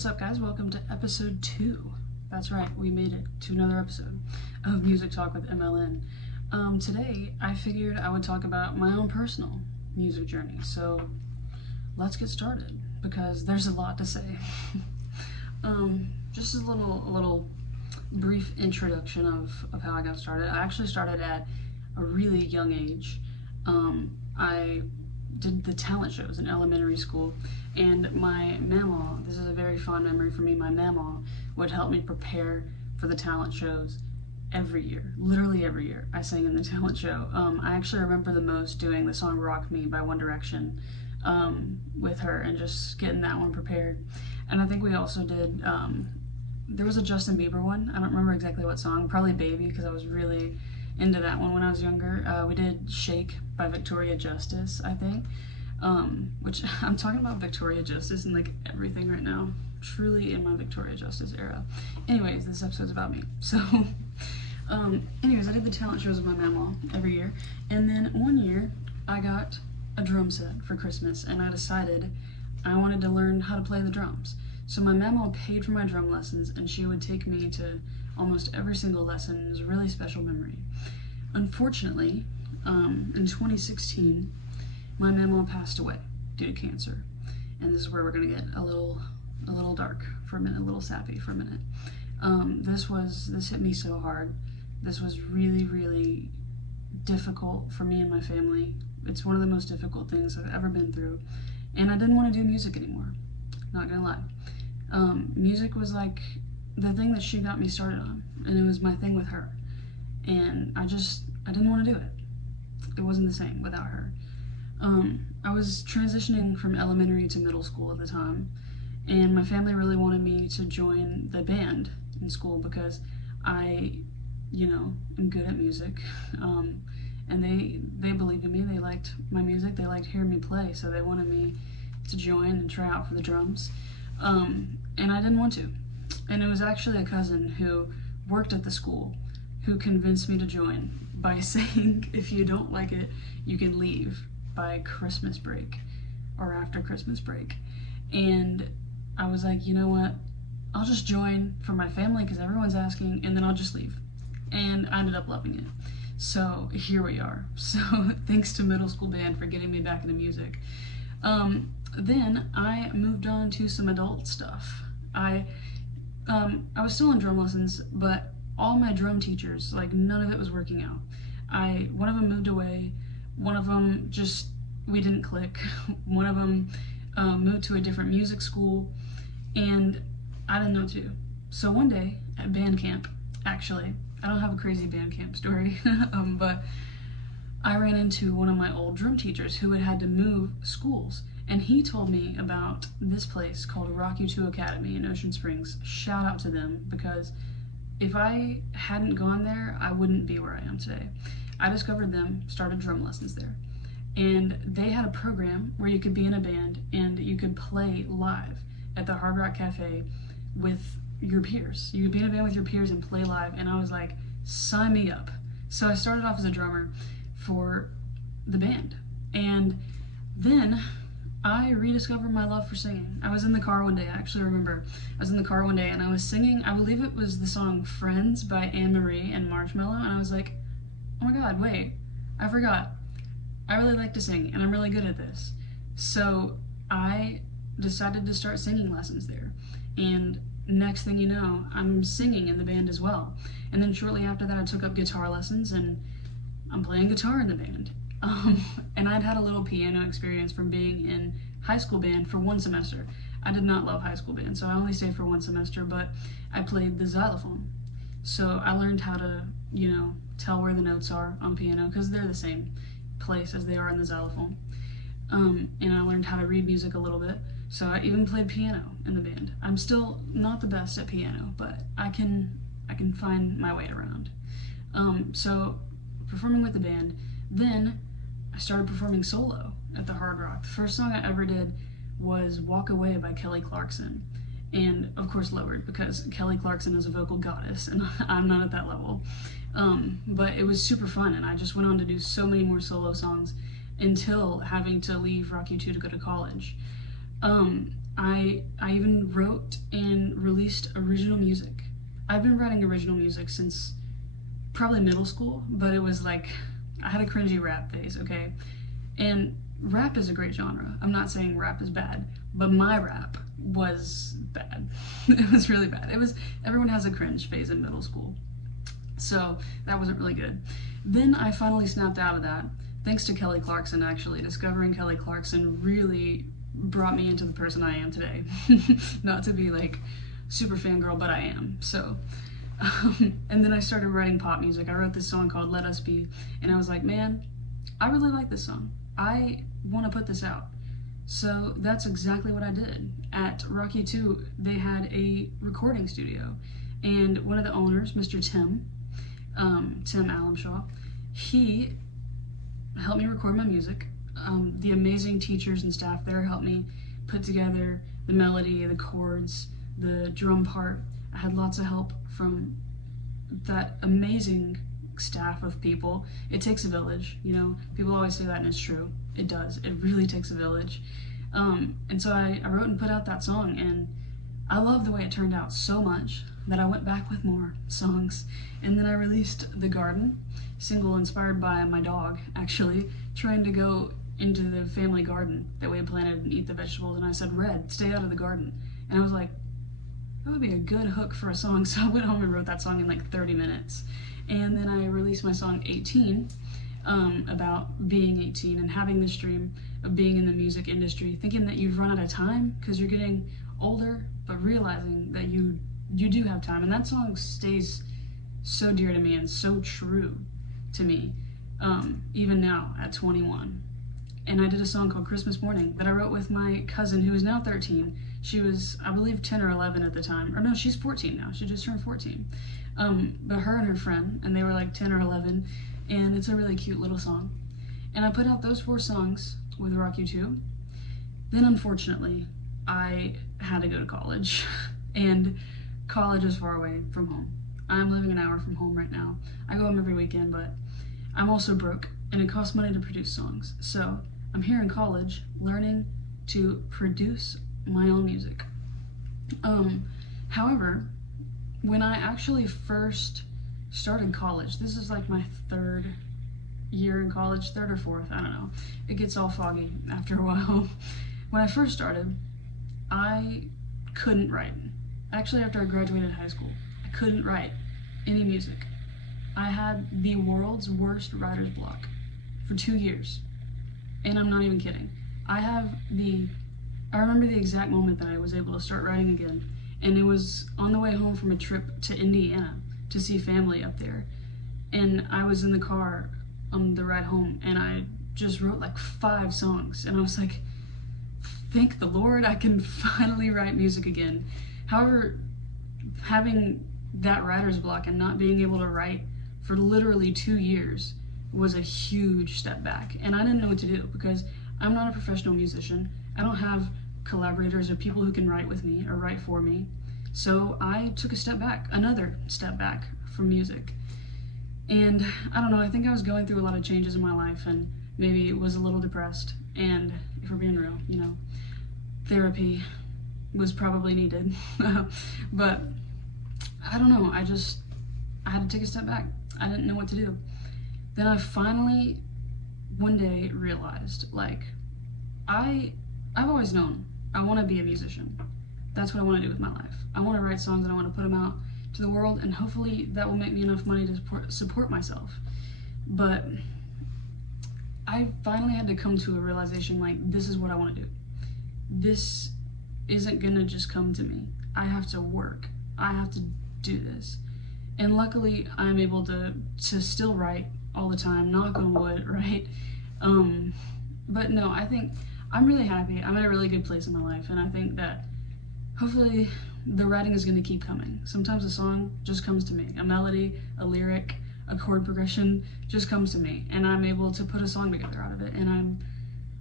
What's up, guys? Welcome to episode 2. That's right, we made it to another episode of Music Talk with MLN. Today, I figured I would talk about my own personal music journey. So, let's get started, because there's a lot to say. Just a little brief introduction of how I got started. I actually started at a really young age. I did the talent shows in elementary school, and my mama, this is a very fond memory for me, my mama would help me prepare for the talent shows every year, literally every year I sang in the talent show. I actually remember the most doing the song Rock Me by One Direction with her, and just getting that one prepared. And I think we also did, there was a Justin Bieber one, I don't remember exactly what song, probably Baby, because I was really into that one when I was younger. We did Shake by Victoria Justice, I think, which I'm talking about Victoria Justice and like everything right now, truly in my Victoria Justice era. Anyways, this episode's about me. So, anyways, I did the talent shows with my mama every year, and then one year I got a drum set for Christmas, and I decided I wanted to learn how to play the drums. So my mama paid for my drum lessons, and she would take me to almost every single lesson. It was a really special memory. Unfortunately, in 2016, my mama passed away due to cancer. And this is where we're gonna get a little dark for a minute, a little sappy for a minute. This hit me so hard. This was really, really difficult for me and my family. It's one of the most difficult things I've ever been through. And I didn't want to do music anymore, not gonna lie. Music was like the thing that she got me started on, and it was my thing with her. And I didn't want to do it. It wasn't the same without her. I was transitioning from elementary to middle school at the time, and my family really wanted me to join the band in school because I, am good at music. And they believed in me, they liked my music, they liked hearing me play, so they wanted me to join and try out for the drums. And I didn't want to. And it was actually a cousin who worked at the school who convinced me to join by saying, if you don't like it, you can leave by Christmas break or after Christmas break. And I was like, you know what? I'll just join for my family because everyone's asking, and then I'll just leave. And I ended up loving it. So here we are. So thanks to middle school band for getting me back into music. Then I moved on to some adult stuff. I was still in drum lessons, but all my drum teachers, like, none of it was working out. One of them moved away, one of them we didn't click, one of them moved to a different music school, and I didn't know what to do. So one day at band camp, actually, I don't have a crazy band camp story, but I ran into one of my old drum teachers who had to move schools. And he told me about this place called Rock You Academy in Ocean Springs. Shout out to them, because if I hadn't gone there, I wouldn't be where I am today. I discovered them, started drum lessons there. And they had a program where you could be in a band and you could play live at the Hard Rock Cafe with your peers. You could be in a band with your peers and play live, and I was like, sign me up. So I started off as a drummer for the band. And then I rediscovered my love for singing. I was in the car one day, I actually remember. I was in the car one day and I was singing, I believe it was the song Friends by Anne Marie and Marshmello, and I was like, oh my god, wait, I forgot. I really like to sing, and I'm really good at this. So I decided to start singing lessons there. And next thing you know, I'm singing in the band as well. And then shortly after that, I took up guitar lessons, and I'm playing guitar in the band. And I'd had a little piano experience from being in high school band for one semester. I did not love high school band, so I only stayed for one semester, but I played the xylophone. So I learned how to, tell where the notes are on piano, because they're the same place as they are in the xylophone. And I learned how to read music a little bit, so I even played piano in the band. I'm still not the best at piano, but I can find my way around. So performing with the band, then I started performing solo at the Hard Rock. The first song I ever did was Walk Away by Kelly Clarkson. And of course lowered, because Kelly Clarkson is a vocal goddess and I'm not at that level. But it was super fun, and I just went on to do so many more solo songs until having to leave Rock U2 to go to college. I even wrote and released original music. I've been writing original music since probably middle school, but it was like, I had a cringy rap phase, okay? And rap is a great genre. I'm not saying rap is bad, but my rap was bad. It was really bad. Everyone has a cringe phase in middle school. So that wasn't really good. Then I finally snapped out of that, thanks to Kelly Clarkson actually. Discovering Kelly Clarkson really brought me into the person I am today. Not to be like super fangirl, but I am. So, and then I started writing pop music. I wrote this song called Let Us Be, and I was like, man, I really like this song. I want to put this out. So that's exactly what I did. At Rocky 2, they had a recording studio, and one of the owners, Mr. Tim Allamshaw, he helped me record my music. The amazing teachers and staff there helped me put together the melody, the chords, the drum part. I had lots of help from that amazing staff of people. It takes a village, you know. People always say that, and it's true. It does. It really takes a village. And so I wrote and put out that song, and I love the way it turned out so much that I went back with more songs. And then I released The Garden, single inspired by my dog, actually, trying to go into the family garden that we had planted and eat the vegetables. And I said, Red, stay out of the garden. And I was like, that would be a good hook for a song. So I went home and wrote that song in like 30 minutes. And then I released my song 18, about being 18 and having this dream of being in the music industry, thinking that you've run out of time because you're getting older, but realizing that you do have time. And that song stays so dear to me and so true to me, even now at 21. And I did a song called Christmas Morning that I wrote with my cousin, who is now 13. She was, I believe, 10 or 11 at the time. Or no, she's 14 now. She just turned 14. But her and her friend, and they were like 10 or 11, and it's a really cute little song. And I put out those 4 songs with Rock You 2. Then, unfortunately, I had to go to college, and college is far away from home. I'm living an hour from home right now. I go home every weekend, but I'm also broke, and it costs money to produce songs. So I'm here in college learning to produce my own music. However, when I actually first started college, this is like my 3rd year in college, 3rd or 4th, I don't know. It gets all foggy after a while. When I first started, I couldn't write. Actually, after I graduated high school, I couldn't write any music. I had the world's worst writer's block for 2 years. And I'm not even kidding. I remember the exact moment that I was able to start writing again. And it was on the way home from a trip to Indiana to see family up there. And I was in the car on the ride home, and I just wrote like 5 songs. And I was like, thank the Lord, I can finally write music again. However, having that writer's block and not being able to write for literally 2 years was a huge step back. And I didn't know what to do because I'm not a professional musician. I don't have collaborators or people who can write with me or write for me. So I took a step back, another step back from music. And I don't know, I think I was going through a lot of changes in my life and maybe was a little depressed. And if we're being real, you know, therapy was probably needed. But I don't know, I had to take a step back. I didn't know what to do. Then I finally one day realized, like, I've always known I want to be a musician. That's what I want to do with my life. I want to write songs and I want to put them out to the world, and hopefully that will make me enough money to support myself. But I finally had to come to a realization, like, this is what I want to do. This isn't gonna just come to me. I have to work. I have to do this. And luckily I'm able to still write all the time, knock on wood, right? But no, I think I'm really happy. I'm in a really good place in my life, and I think that hopefully the writing is going to keep coming. Sometimes a song just comes to me. A melody, a lyric, a chord progression just comes to me, and I'm able to put a song together out of it. And I'm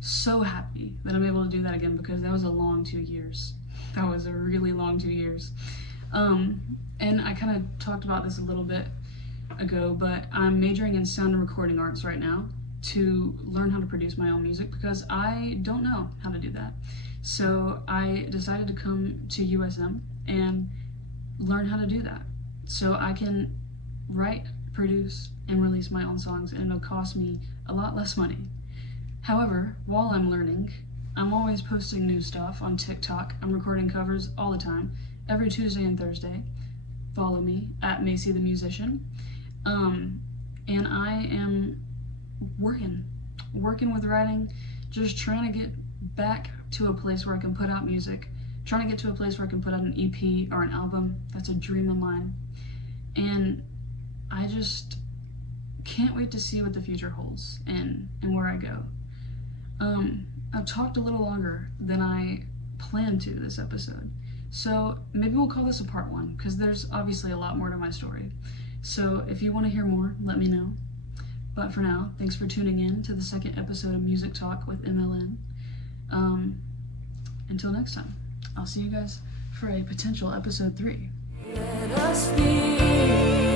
so happy that I'm able to do that again, because that was a long 2 years. That was a really long 2 years. And I kind of talked about this a little bit ago, but I'm majoring in sound and recording arts right now to learn how to produce my own music, because I don't know how to do that. So I decided to come to USM and learn how to do that. So I can write, produce, and release my own songs, and it'll cost me a lot less money. However, while I'm learning, I'm always posting new stuff on TikTok. I'm recording covers all the time, every Tuesday and Thursday. Follow me at Macy the Musician. And I am working with writing, just trying to get back to a place where I can put out music, trying to get to a place where I can put out an EP or an album. That's a dream of mine. And I just can't wait to see what the future holds and where I go. I've talked a little longer than I planned to this episode. So maybe we'll call this a part 1, because there's obviously a lot more to my story. So if you want to hear more, let me know. But for now, thanks for tuning in to the second episode of Music Talk with MLN. Until next time, I'll see you guys for a potential episode 3. Let us be.